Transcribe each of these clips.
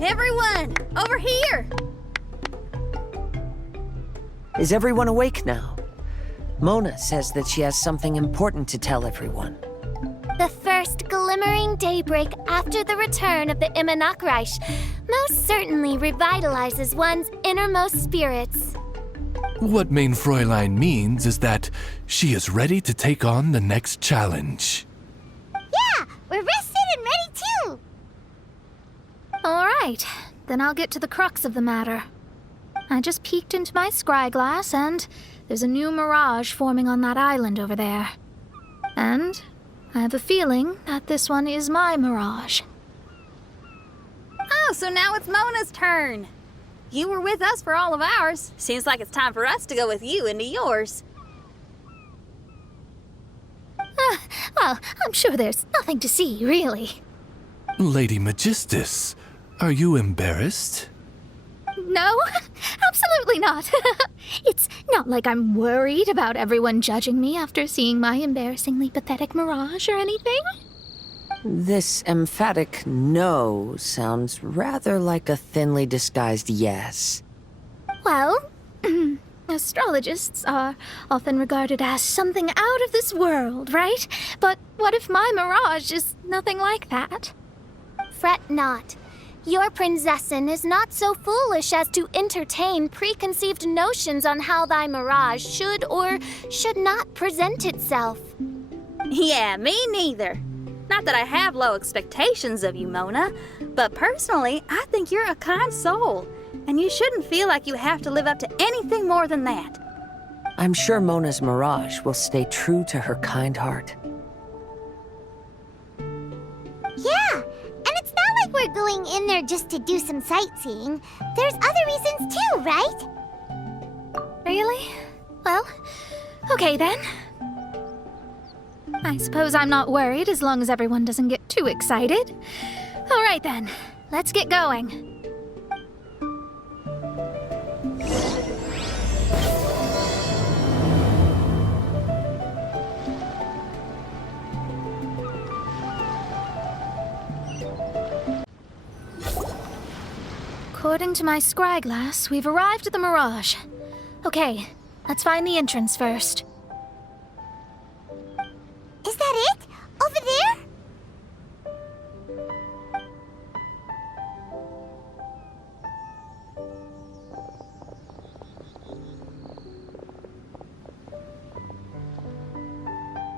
Everyone, over here! Is everyone awake now? Mona says that she has something important to tell everyone. The first glimmering daybreak after the return of the Immonakreich most certainly revitalizes one's innermost spirits. What Main Fräulein means is that she is ready to take on the next challenge. Yeah, we're rested and ready too! Alright, then I'll get to the crux of the matter. I just peeked into my scry glass and there's a new mirage forming on that island over there. And I have a feeling that this one is my mirage. Oh, so now it's Mona's turn. You were with us for all of ours. Seems like it's time for us to go with you into yours. Well, I'm sure there's nothing to see, really. Lady Magistus, are you embarrassed? No, absolutely not. It's not like I'm worried about everyone judging me after seeing my embarrassingly pathetic mirage or anything. This emphatic no sounds rather like a thinly disguised yes. Well, astrologists are often regarded as something out of this world, right? But what if my mirage is nothing like that? Fret not. Your Prinzessin is not so foolish as to entertain preconceived notions on how thy mirage should or should not present itself. Yeah, me neither. Not that I have low expectations of you, Mona, but personally, I think you're a kind soul, and you shouldn't feel like you have to live up to anything more than that. I'm sure Mona's mirage will stay true to her kind heart. Yeah, and it's not like we're going in there just to do some sightseeing. There's other reasons too, right? Really? Well, okay then. I suppose I'm not worried as long as everyone doesn't get too excited. All right then, let's get going. According to my scry glass, we've arrived at the Mirage. Okay, let's find the entrance first. Is that it? Over there?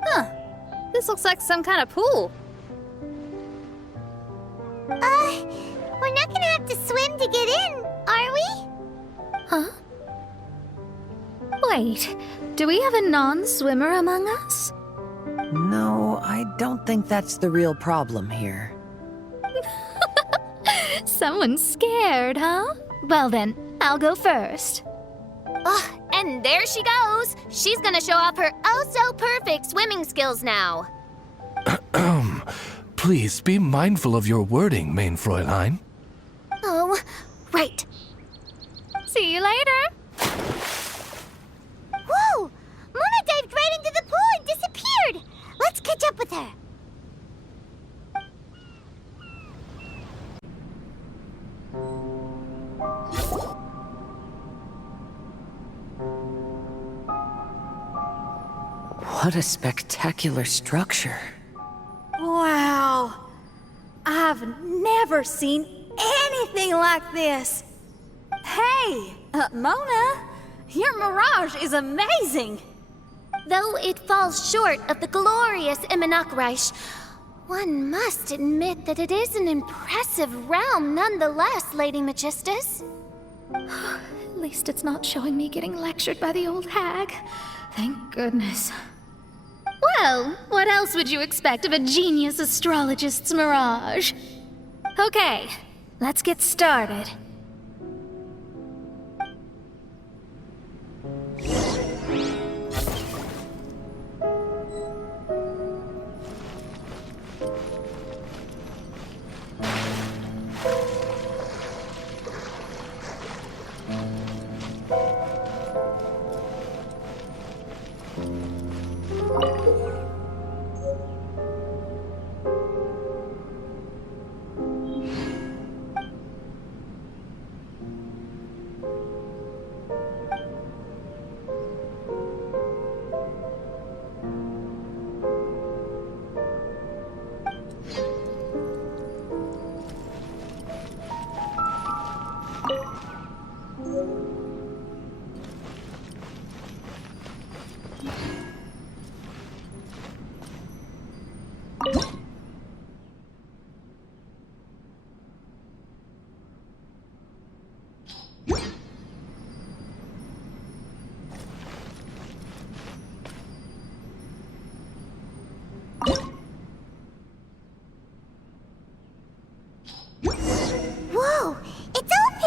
Huh. This looks like some kind of pool. We're not gonna have to swim to get in, are we? Huh? Wait, do we have a non-swimmer among us? No, I don't think that's the real problem here. Someone's scared, huh? Well then, I'll go first. And there she goes. She's gonna show off her oh-so-perfect swimming skills now. Please be mindful of your wording, Main Fräulein. Oh, right. See you later. Whoa! Mona dived right into the pool and disappeared. Let's catch up with her. What a spectacular structure. Wow. I've never seen anything like this. Hey, Mona, your mirage is amazing. Though it falls short of the glorious Immonakreich, one must admit that it is an impressive realm nonetheless, Lady Magistus. At least it's not showing me getting lectured by the old hag. Thank goodness. Well, what else would you expect of a genius astrologist's mirage? Okay, let's get started.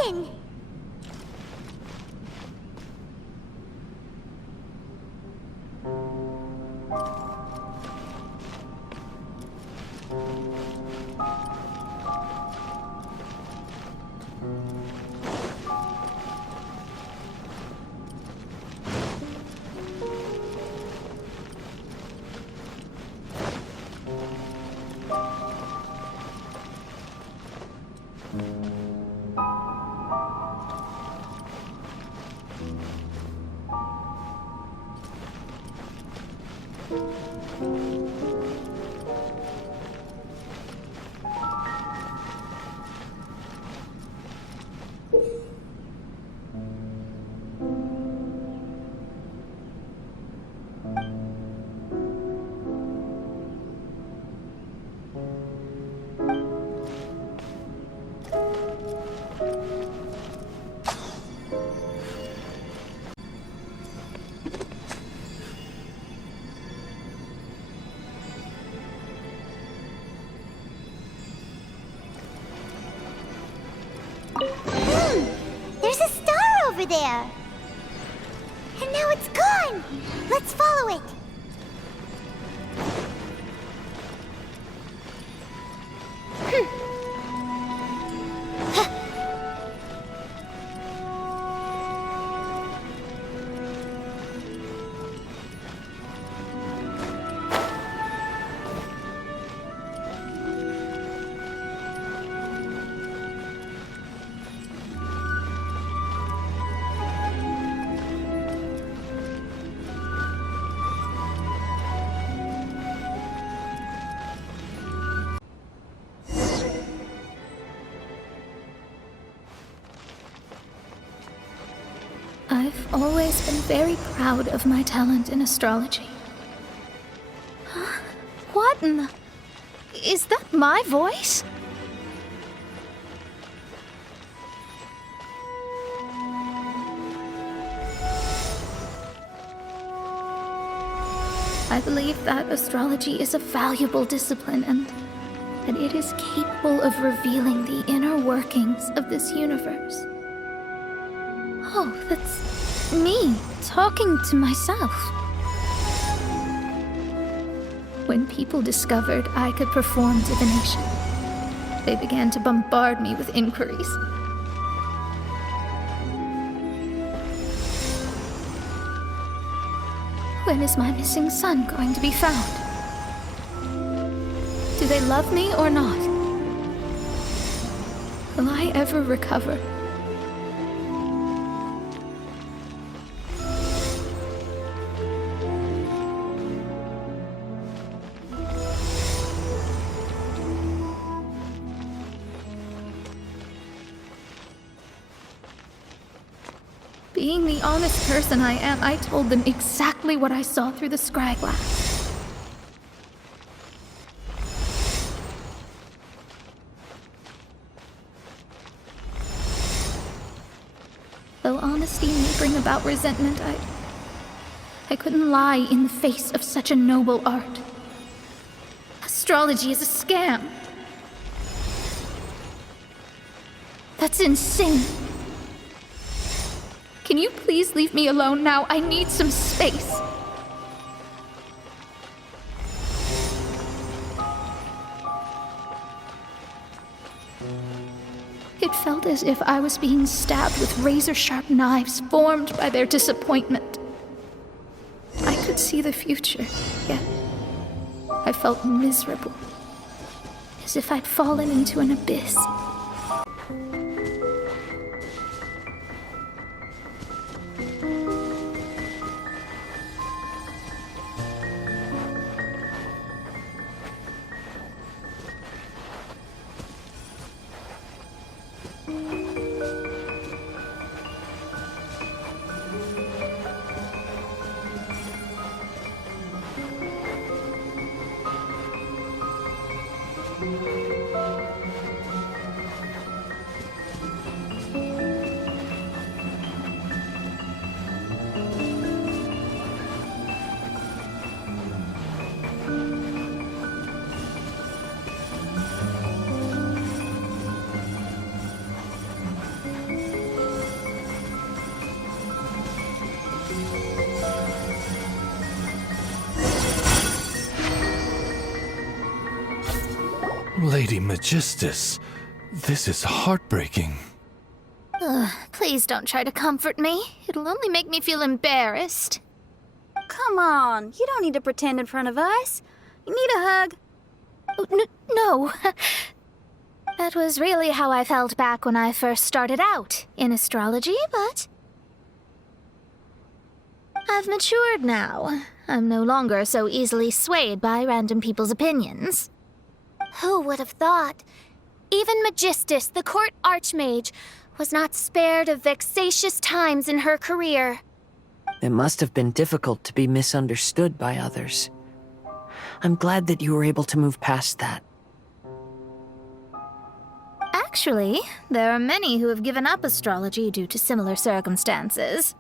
in! There's a star over there! And now it's gone! Let's follow it! I've always been very proud of my talent in astrology. Huh? What in the... Is that my voice? I believe that astrology is a valuable discipline and that it is capable of revealing the inner workings of this universe. Oh, that's me talking to myself. When people discovered I could perform divination, they began to bombard me with inquiries. When is my missing son going to be found? Do they love me or not? Will I ever recover? Being the honest person I am, I told them exactly what I saw through the scry glass. Though honesty may bring about resentment, I couldn't lie in the face of such a noble art. Astrology is a scam. That's insane. Can you please leave me alone now? I need some space. It felt as if I was being stabbed with razor-sharp knives formed by their disappointment. I could see the future, yet I felt miserable, as if I'd fallen into an abyss. Lady Magistus, this is heartbreaking. Please don't try to comfort me. It'll only make me feel embarrassed. Come on, you don't need to pretend in front of us. You need a hug. No. That was really how I felt back when I first started out in astrology, but I've matured now. I'm no longer so easily swayed by random people's opinions. Who would have thought? Even Magistus, the court archmage, was not spared of vexatious times in her career. It must have been difficult to be misunderstood by others. I'm glad that you were able to move past that. Actually, there are many who have given up astrology due to similar circumstances.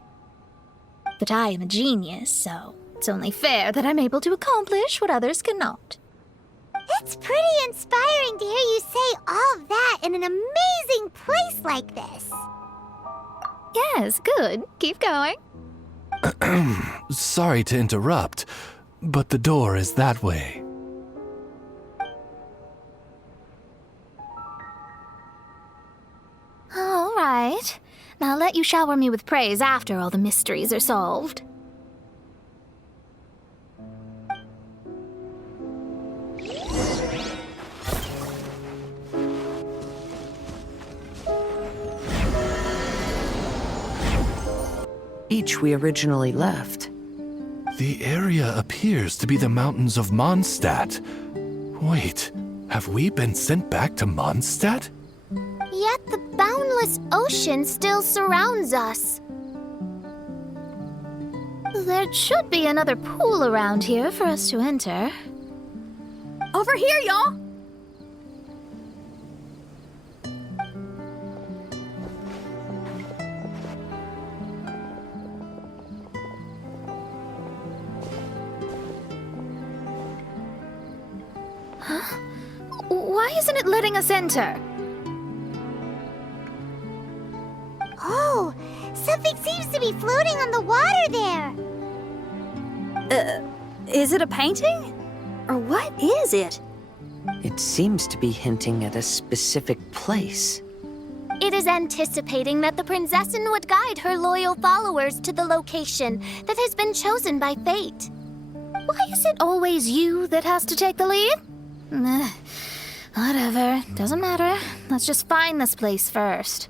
But I am a genius, so it's only fair that I'm able to accomplish what others cannot. It's pretty inspiring to hear you say all that in an amazing place like this. Yes, good. Keep going. Sorry to interrupt, but the door is that way. All right. Now let you shower me with praise after all the mysteries are solved. Each we originally left. The area appears to be the mountains of Mondstadt. Wait, have we been sent back to Mondstadt? Yet the boundless ocean still surrounds us. There should be another pool around here for us to enter. Over here, y'all. Why isn't it letting us enter? Oh, something seems to be floating on the water there. Is it a painting? Or what is it? It seems to be hinting at a specific place. It is anticipating that the Princessin would guide her loyal followers to the location that has been chosen by fate. Why is it always you that has to take the lead? Whatever, doesn't matter. Let's just find this place first.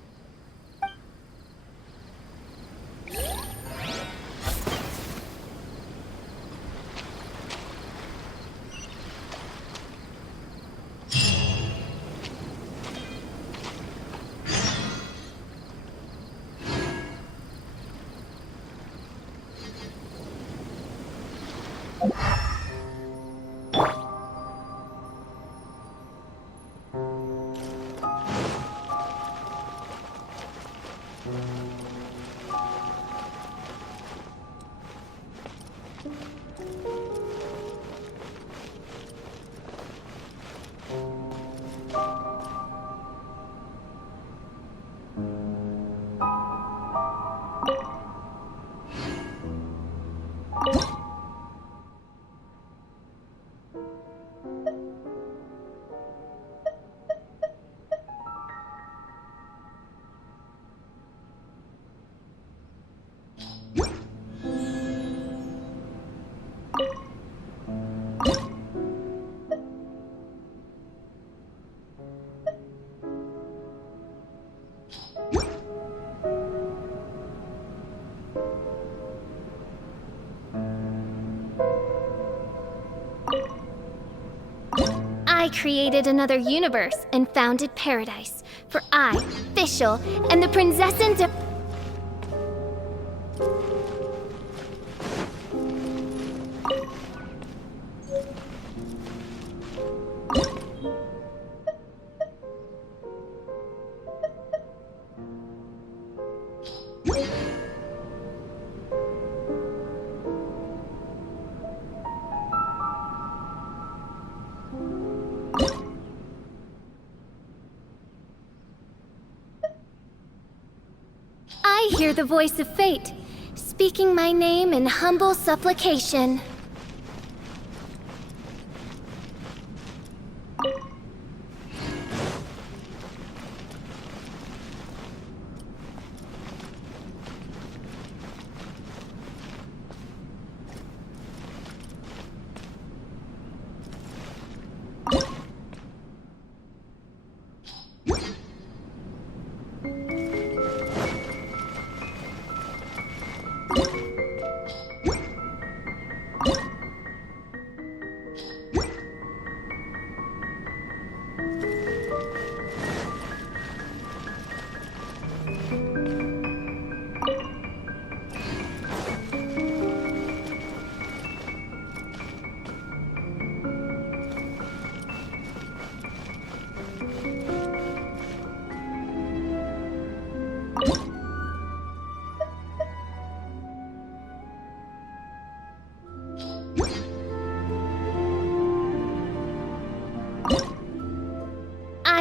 I created another universe and founded paradise. For I, Fischl, and the Princessin de... I hear the voice of fate, speaking my name in humble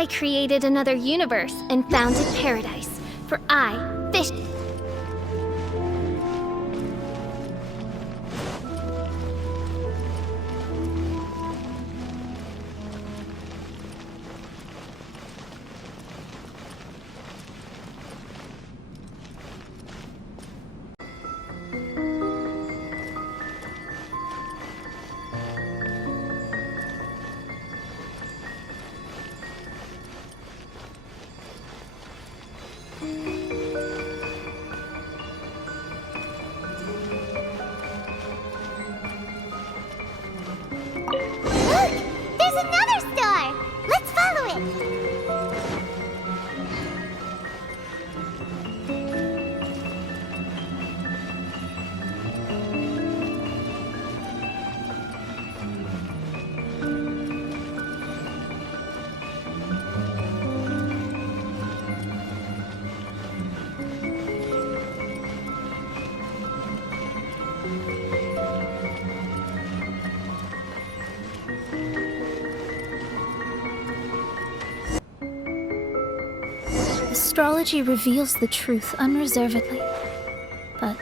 I created another universe and founded paradise, for I fish. There's another star! Let's follow it! Astrology reveals the truth unreservedly, but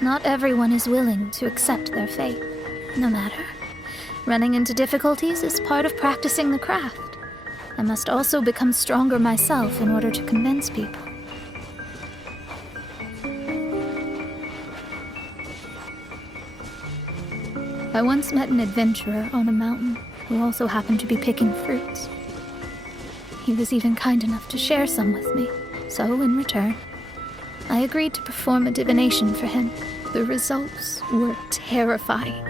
not everyone is willing to accept their fate. No matter. Running into difficulties is part of practicing the craft. I must also become stronger myself in order to convince people. I once met an adventurer on a mountain who also happened to be picking fruits. He was even kind enough to share some with me, so in return, I agreed to perform a divination for him. The results were terrifying.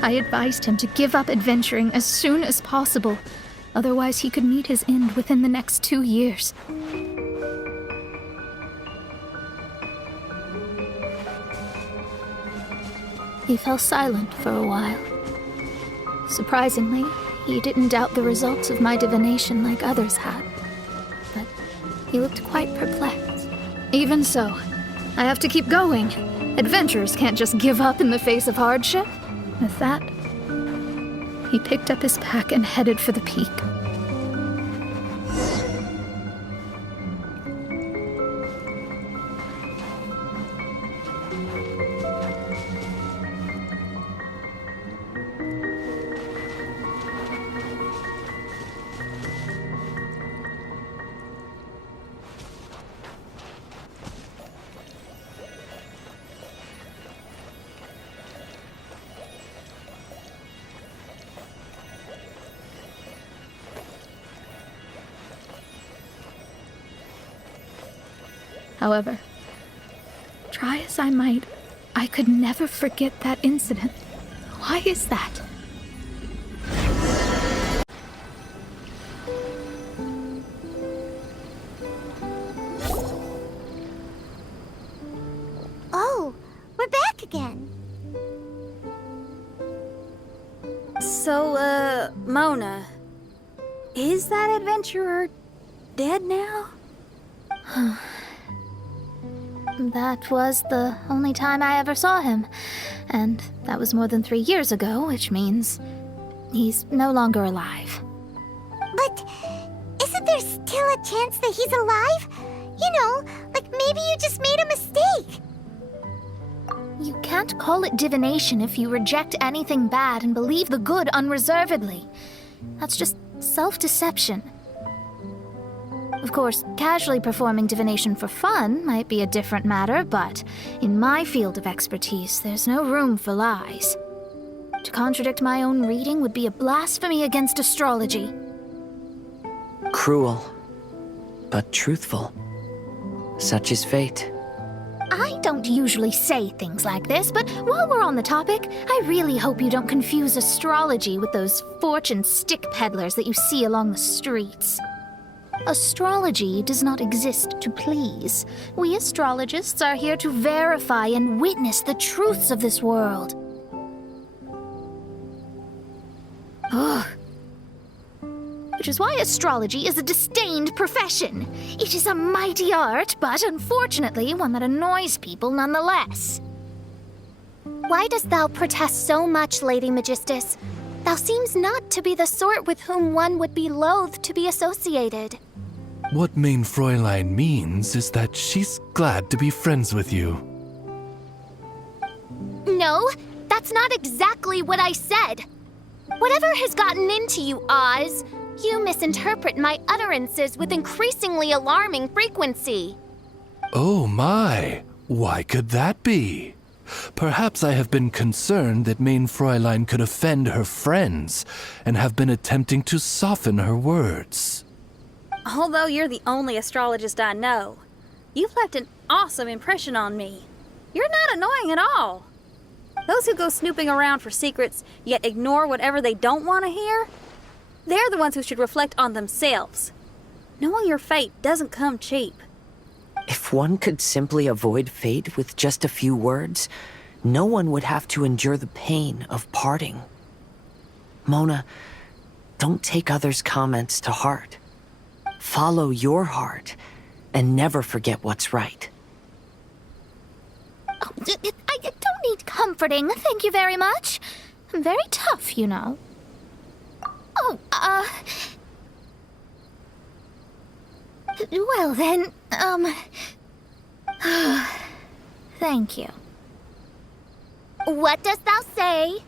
I advised him to give up adventuring as soon as possible, otherwise he could meet his end within the next 2 years. He fell silent for a while. Surprisingly, he didn't doubt the results of my divination like others had, but he looked quite perplexed. Even so, I have to keep going. Adventurers can't just give up in the face of hardship. With that, he picked up his pack and headed for the peak. However, try as I might, I could never forget that incident. Why is that? Oh, we're back again. So, Mona, is that adventurer dead now? That was the only time I ever saw him, and that was more than 3 years ago, which means he's no longer alive. But isn't there still a chance that he's alive? You know, like maybe you just made a mistake. You can't call it divination if you reject anything bad and believe the good unreservedly. That's just self-deception. Of course, casually performing divination for fun might be a different matter, but in my field of expertise, there's no room for lies. To contradict my own reading would be a blasphemy against astrology. Cruel, but truthful. Such is fate. I don't usually say things like this, but while we're on the topic, I really hope you don't confuse astrology with those fortune stick peddlers that you see along the streets. Astrology does not exist to please. We astrologists are here to verify and witness the truths of this world. Ugh. Which is why astrology is a disdained profession. It is a mighty art, but unfortunately one that annoys people nonetheless. Why dost thou protest so much, Lady Magistus? Thou seems not to be the sort with whom one would be loath to be associated. What mein Fräulein means is that she's glad to be friends with you. No, that's not exactly what I said. Whatever has gotten into you, Oz, you misinterpret my utterances with increasingly alarming frequency. Oh my, why could that be? Perhaps I have been concerned that mein Fräulein could offend her friends and have been attempting to soften her words. Although you're the only astrologist I know, you've left an awesome impression on me. You're not annoying at all. Those who go snooping around for secrets, yet ignore whatever they don't want to hear, they're the ones who should reflect on themselves. Knowing your fate doesn't come cheap. If one could simply avoid fate with just a few words, no one would have to endure the pain of parting. Mona, don't take others' comments to heart. Follow your heart, and never forget what's right. Oh, I don't need comforting, thank you very much. I'm very tough, you know. Oh, well then, thank you. What dost thou say?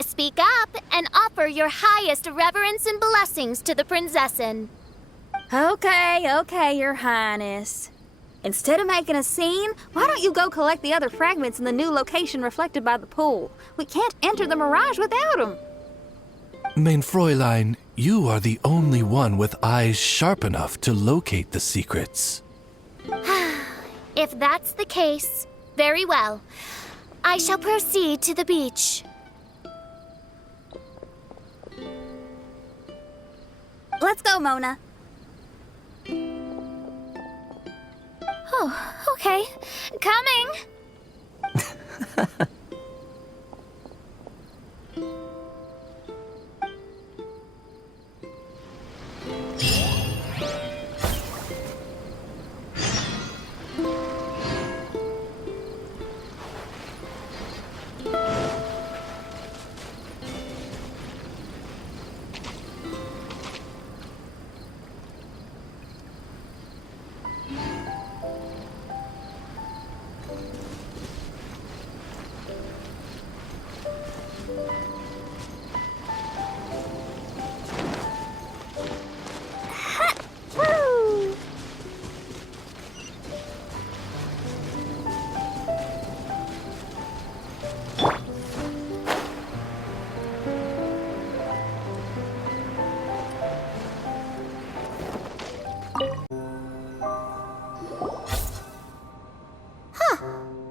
Speak up and offer your highest reverence and blessings to the Prinzessin. Okay, Your Highness. Instead of making a scene, why don't you go collect the other fragments in the new location reflected by the pool? We can't enter the mirage without them. Mein Fräulein, you are the only one with eyes sharp enough to locate the secrets. If that's the case, very well. I shall proceed to the beach. Let's go, Mona. Oh, okay. Coming!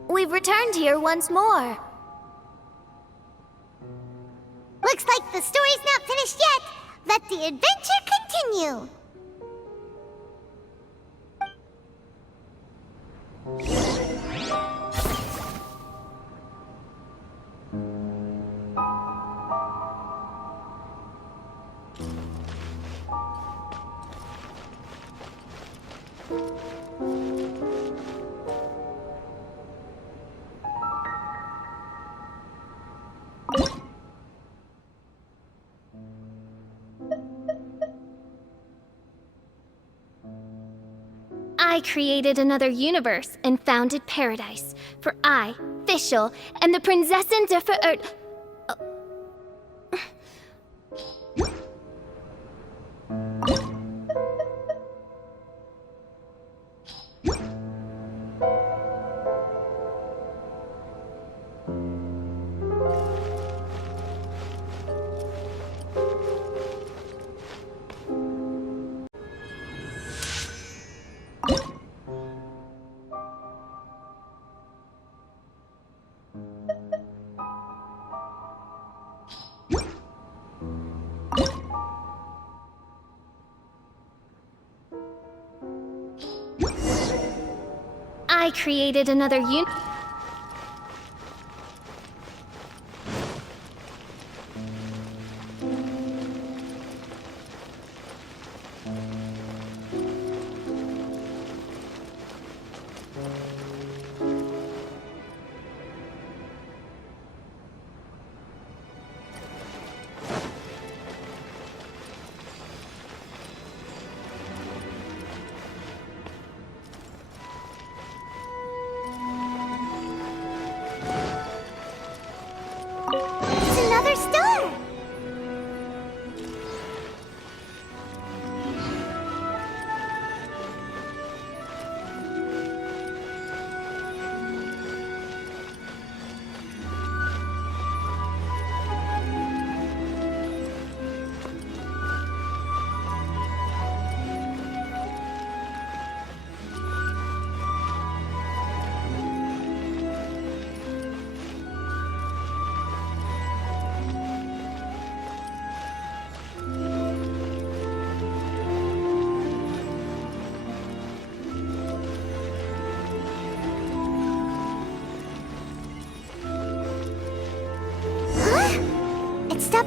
We've returned here once more. Looks like the story's not finished yet. Let the adventure continue. I created another universe and founded paradise. For I, Fischl, and the Prinzessin der I created another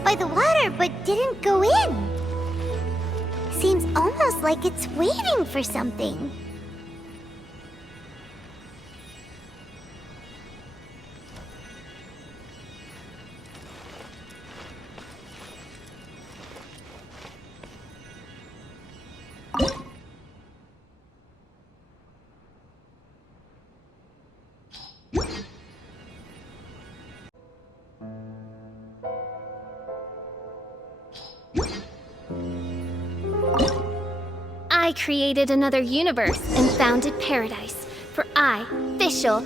by the water but didn't go in. Seems almost like it's waiting for something. I created another universe and founded paradise. For I, Fischl,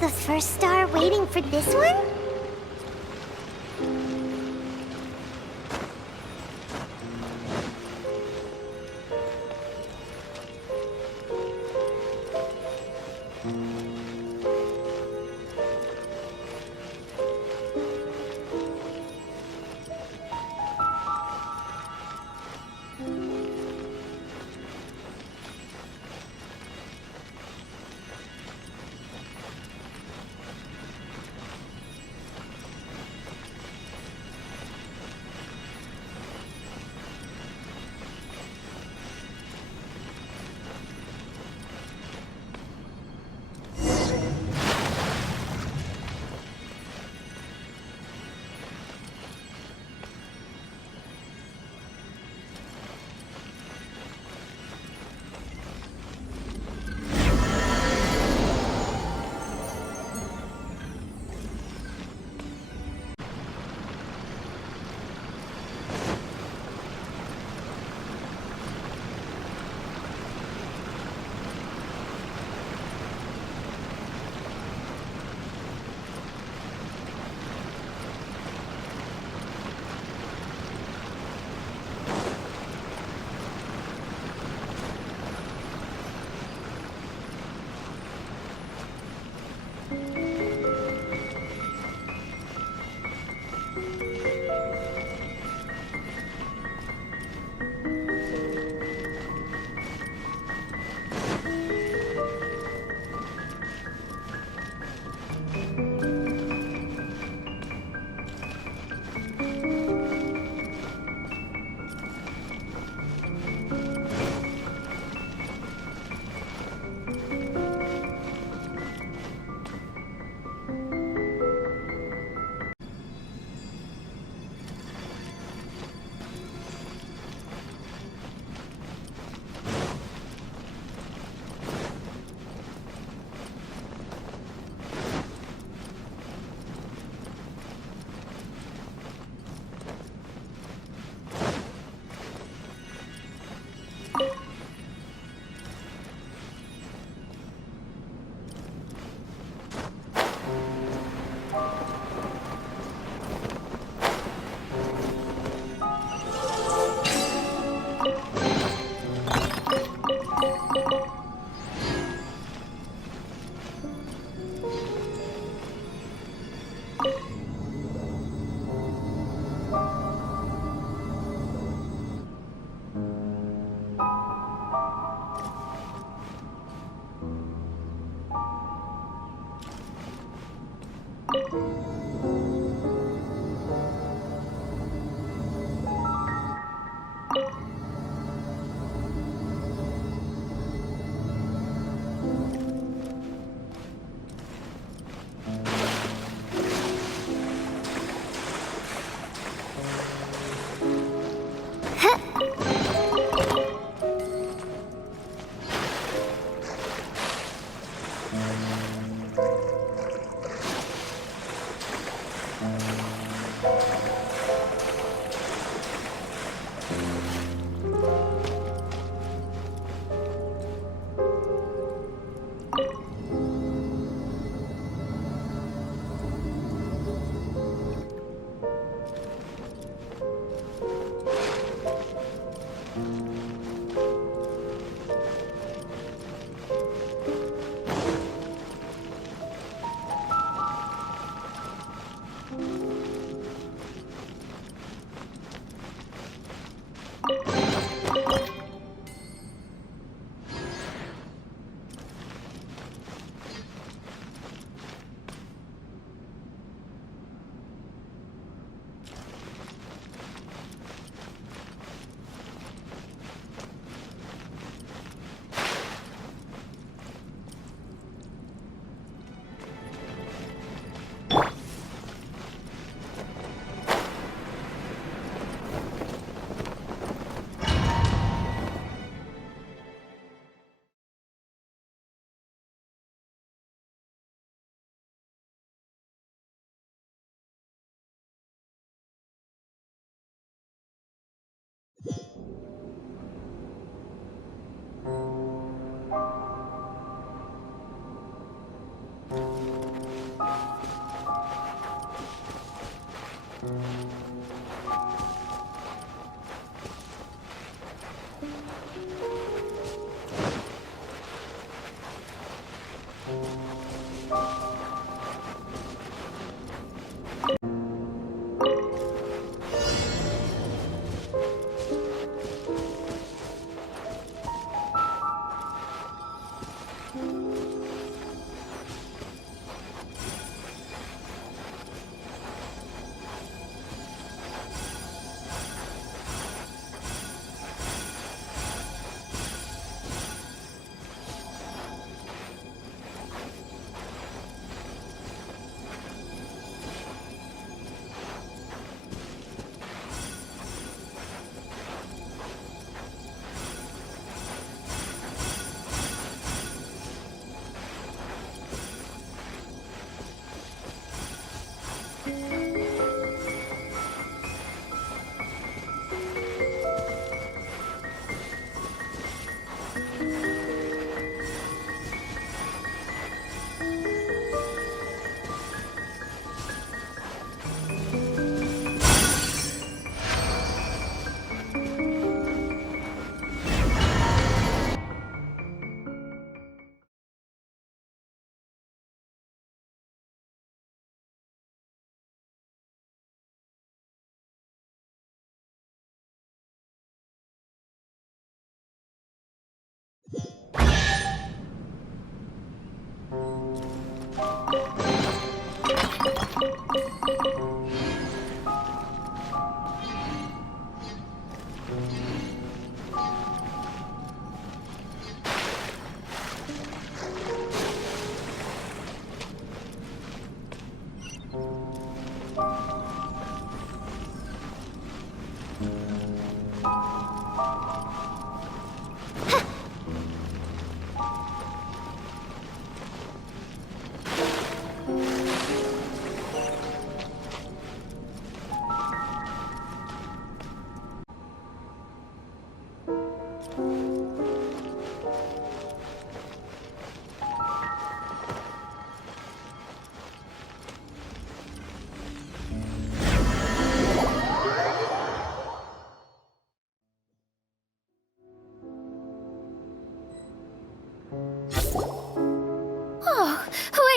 the first star waiting for this one?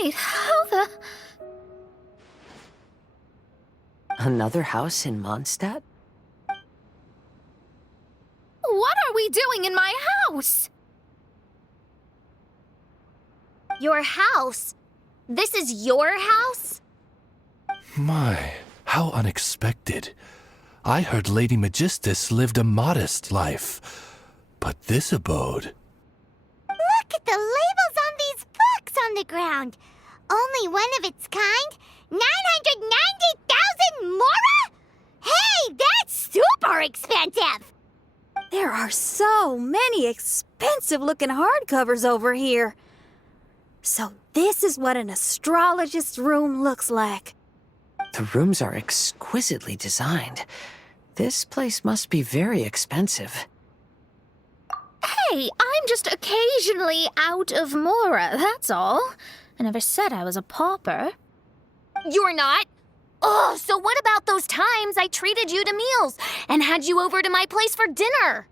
Wait, how the... Another house in Mondstadt? What are we doing in my house? Your house? This is your house? My, how unexpected. I heard Lady Magistus lived a modest life, but this abode... Look at the labels on these books on the ground. Only one of its kind? 990,000 mora? Hey, that's super expensive! There are so many expensive-looking hardcovers over here. So this is what an astrologist's room looks like. The rooms are exquisitely designed. This place must be very expensive. Hey, I'm just occasionally out of mora, that's all. I never said I was a pauper. You're not? Oh, so what about those times I treated you to meals and had you over to my place for dinner?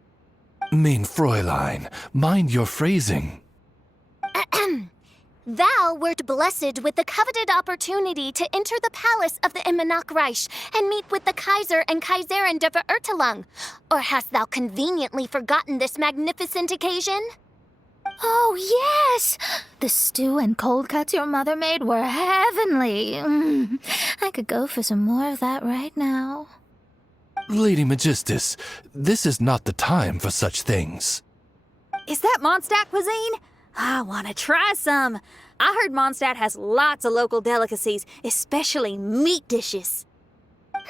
Mein Fräulein, mind your phrasing. Thou wert blessed with the coveted opportunity to enter the palace of the Immanok Reich and meet with the Kaiser and Kaiserin der Verurteilung. Or hast thou conveniently forgotten this magnificent occasion? Oh, yes! The stew and cold cuts your mother made were heavenly. I could go for some more of that right now. Lady Magistus, this is not the time for such things. Is that Mondstadt cuisine? I want to try some. I heard Mondstadt has lots of local delicacies, especially meat dishes.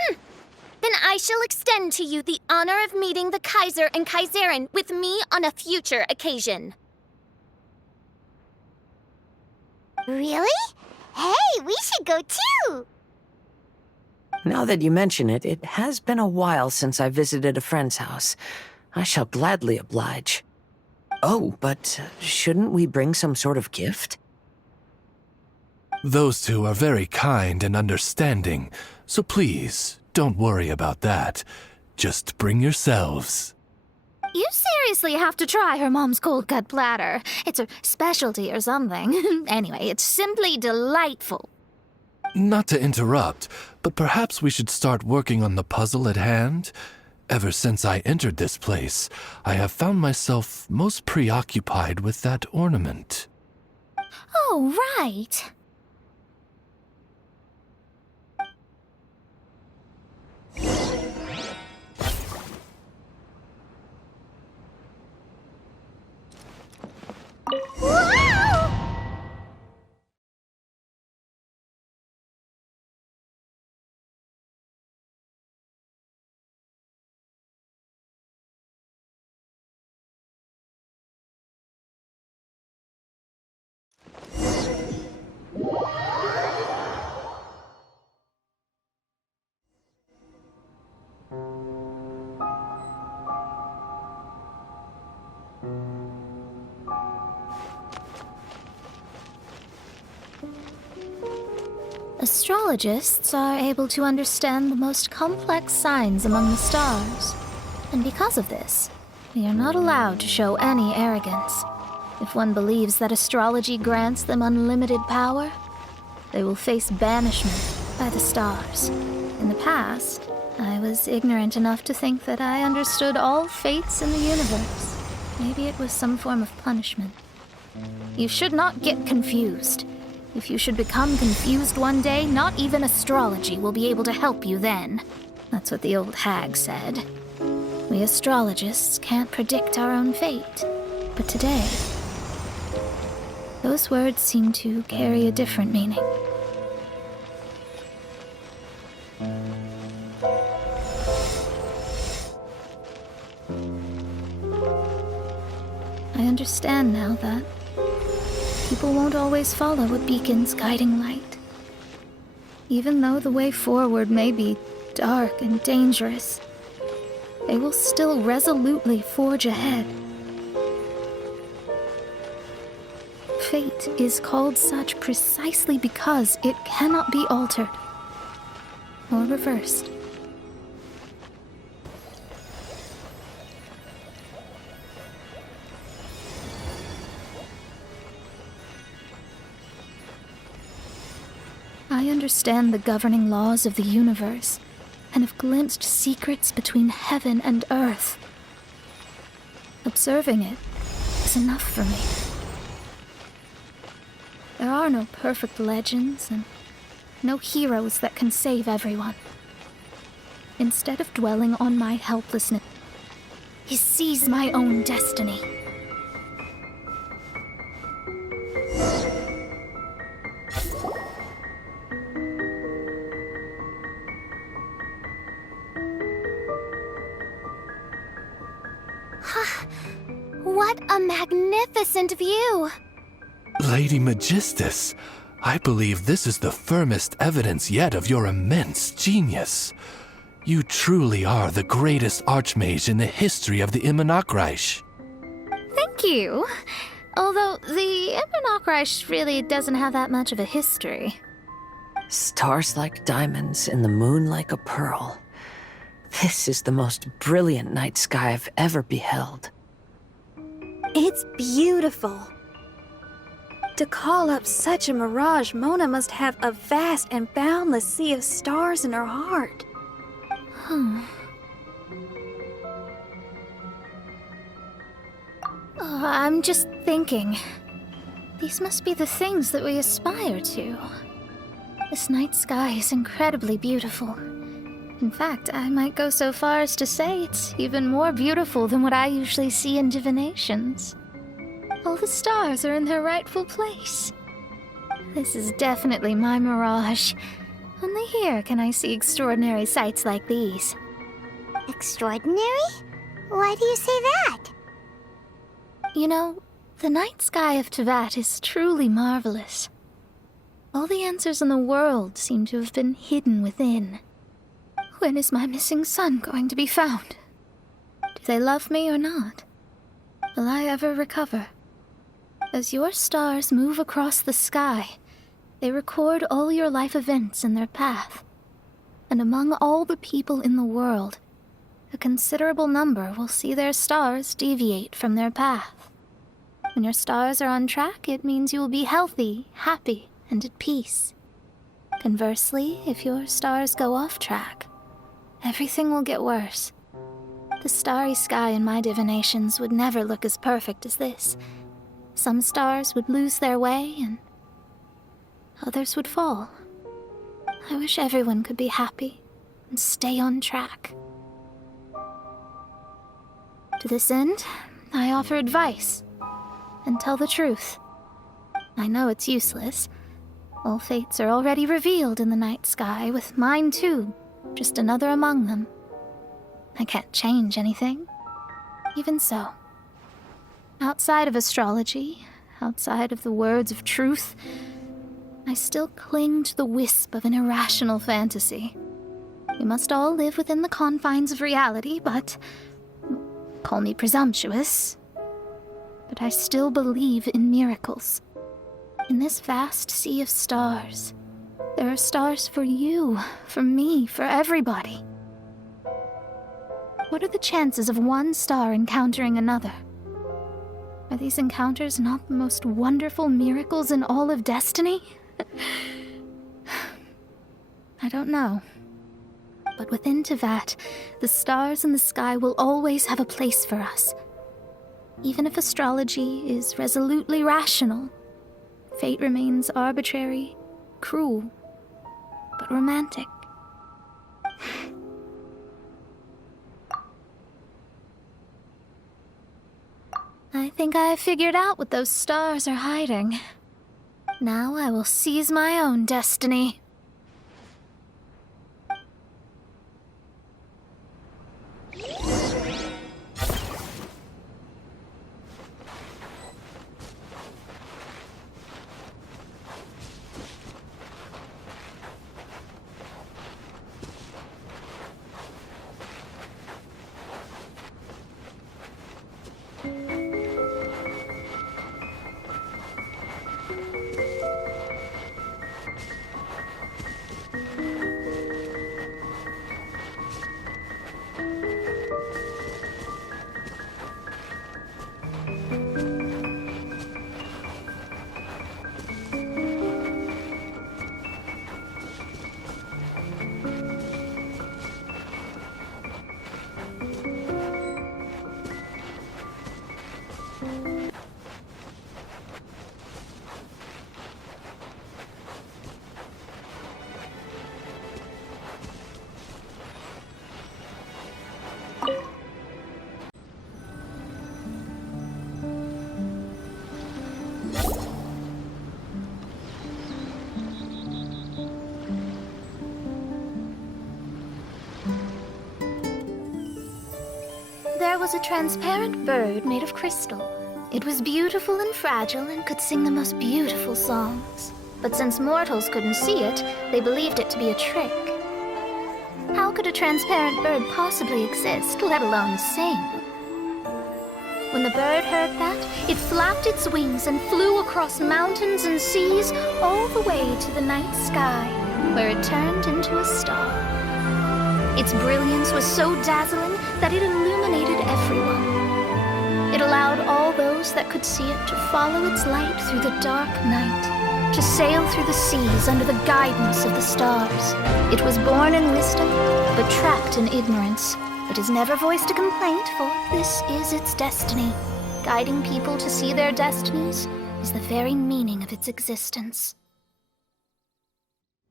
Then I shall extend to you the honor of meeting the Kaiser and Kaiserin with me on a future occasion. Really? Hey, we should go too! Now that you mention it, it has been a while since I visited a friend's house. I shall gladly oblige. Oh, but shouldn't we bring some sort of gift? Those two are very kind and understanding, so please, don't worry about that. Just bring yourselves. You seriously have to try her mom's cold cut platter. It's her specialty or something. Anyway, it's simply delightful. Not to interrupt, but perhaps we should start working on the puzzle at hand? Ever since I entered this place, I have found myself most preoccupied with that ornament. Oh, right. Astrologists are able to understand the most complex signs among the stars. And because of this, we are not allowed to show any arrogance. If one believes that astrology grants them unlimited power, they will face banishment by the stars. In the past, I was ignorant enough to think that I understood all fates in the universe. Maybe it was some form of punishment. You should not get confused. If you should become confused one day, not even astrology will be able to help you then. That's what the old hag said. We astrologists can't predict our own fate. But today, those words seem to carry a different meaning. I understand now that people won't always follow a beacon's guiding light. Even though the way forward may be dark and dangerous, they will still resolutely forge ahead. Fate is called such precisely because it cannot be altered or reversed. I understand the governing laws of the universe and have glimpsed secrets between heaven and earth. Observing it is enough for me. There are no perfect legends and no heroes that can save everyone. Instead of dwelling on my helplessness, I seize my own destiny. What a magnificent view! Lady Magistus, I believe this is the firmest evidence yet of your immense genius. You truly are the greatest archmage in the history of the Immonakreich. Thank you. Although the Immonakreich really doesn't have that much of a history. Stars like diamonds and the moon like a pearl. This is the most brilliant night sky I've ever beheld. It's beautiful. To call up such a mirage, Mona must have a vast and boundless sea of stars in her heart. I'm just thinking. These must be the things that we aspire to. This night sky is incredibly beautiful. In fact, I might go so far as to say it's even more beautiful than what I usually see in divinations. All the stars are in their rightful place. This is definitely my mirage. Only here can I see extraordinary sights like these. Extraordinary? Why do you say that? You know, the night sky of Tevat is truly marvelous. All the answers in the world seem to have been hidden within. When is my missing son going to be found? Do they love me or not? Will I ever recover? As your stars move across the sky, they record all your life events in their path. And among all the people in the world, a considerable number will see their stars deviate from their path. When your stars are on track, it means you will be healthy, happy, and at peace. Conversely, if your stars go off track, everything will get worse. The starry sky in my divinations would never look as perfect as this. Some stars would lose their way, and others would fall. I wish everyone could be happy and stay on track. To this end, I offer advice and tell the truth. I know it's useless. All fates are already revealed in the night sky, with mine too, just another among them. I can't change anything. Even so, outside of astrology, outside of the words of truth, I still cling to the wisp of an irrational fantasy. We must all live within the confines of reality, but call me presumptuous. But I still believe in miracles. In this vast sea of stars, there are stars for you, for me, for everybody. What are the chances of one star encountering another? Are these encounters not the most wonderful miracles in all of destiny? I don't know. But within Tevat, the stars in the sky will always have a place for us. Even if astrology is resolutely rational, fate remains arbitrary, cruel, but romantic. I think I have figured out what those stars are hiding. Now I will seize my own destiny. was a transparent bird made of crystal. It was beautiful and fragile and could sing the most beautiful songs. But since mortals couldn't see it, they believed it to be a trick. How could a transparent bird possibly exist, let alone sing? When the bird heard that, it flapped its wings and flew across mountains and seas all the way to the night sky, where it turned into a star. Its brilliance was so dazzling that it illuminated everyone. It allowed all those that could see it to follow its light through the dark night, to sail through the seas under the guidance of the stars. It was born in wisdom, but trapped in ignorance. It has never voiced a complaint, for this is its destiny. Guiding people to see their destinies is the very meaning of its existence.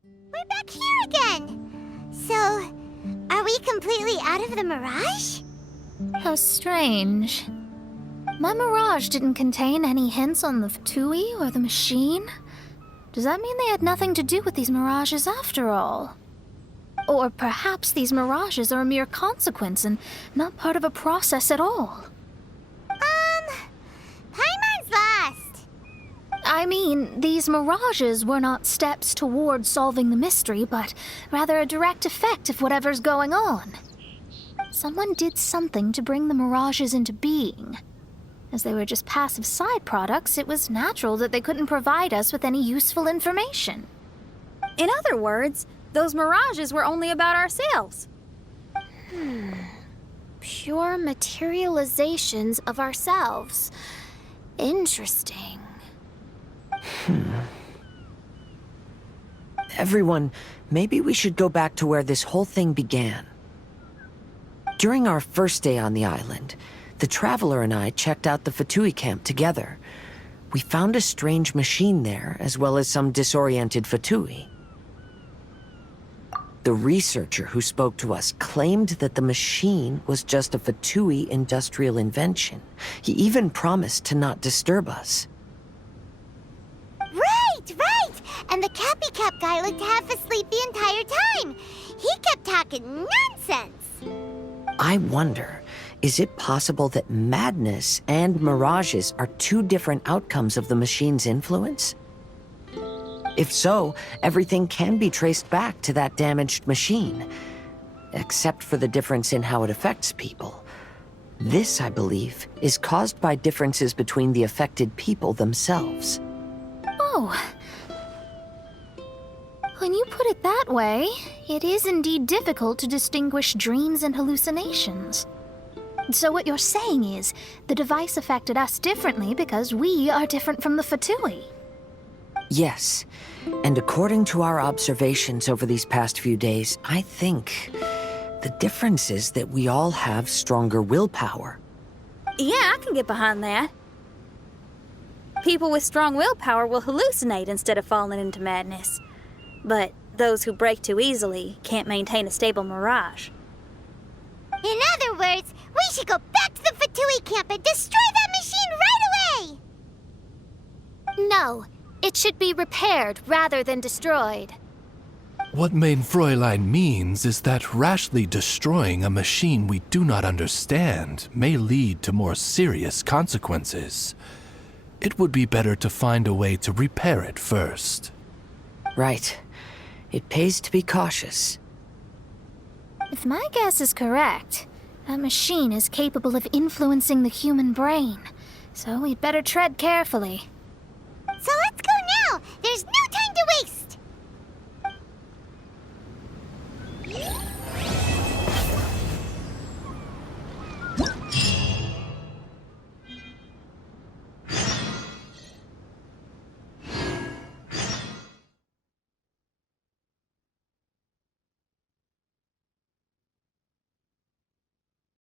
We're back here again! So, are we completely out of the mirage? How strange. My mirage didn't contain any hints on the Fatui or the machine. Does that mean they had nothing to do with these mirages after all? Or perhaps these mirages are a mere consequence and not part of a process at all. Paimon's lost. I mean, these mirages were not steps toward solving the mystery, but rather a direct effect of whatever's going on. Someone did something to bring the mirages into being. As they were just passive side products, it was natural that they couldn't provide us with any useful information. In other words, those mirages were only about ourselves. Pure materializations of ourselves. Interesting. Everyone, maybe we should go back to where this whole thing began. During our first day on the island, the Traveler and I checked out the Fatui camp together. We found a strange machine there, as well as some disoriented Fatui. The researcher who spoke to us claimed that the machine was just a Fatui industrial invention. He even promised to not disturb us. Right! And the Cappy Cap guy looked half asleep the entire time. He kept talking nonsense. I wonder, is it possible that madness and mirages are two different outcomes of the machine's influence? If so, everything can be traced back to that damaged machine, except for the difference in how it affects people. This, I believe, is caused by differences between the affected people themselves. Oh. When you put it that way, it is indeed difficult to distinguish dreams and hallucinations. So what you're saying is, the device affected us differently because we are different from the Fatui. Yes, and according to our observations over these past few days, I think the difference is that we all have stronger willpower. Yeah, I can get behind that. People with strong willpower will hallucinate instead of falling into madness. But those who break too easily can't maintain a stable mirage. In other words, we should go back to the Fatui camp and destroy that machine right away! No, it should be repaired rather than destroyed. What Main Fräulein means is that rashly destroying a machine we do not understand may lead to more serious consequences. It would be better to find a way to repair it first. Right. It pays to be cautious. If my guess is correct, that machine is capable of influencing the human brain, so we'd better tread carefully.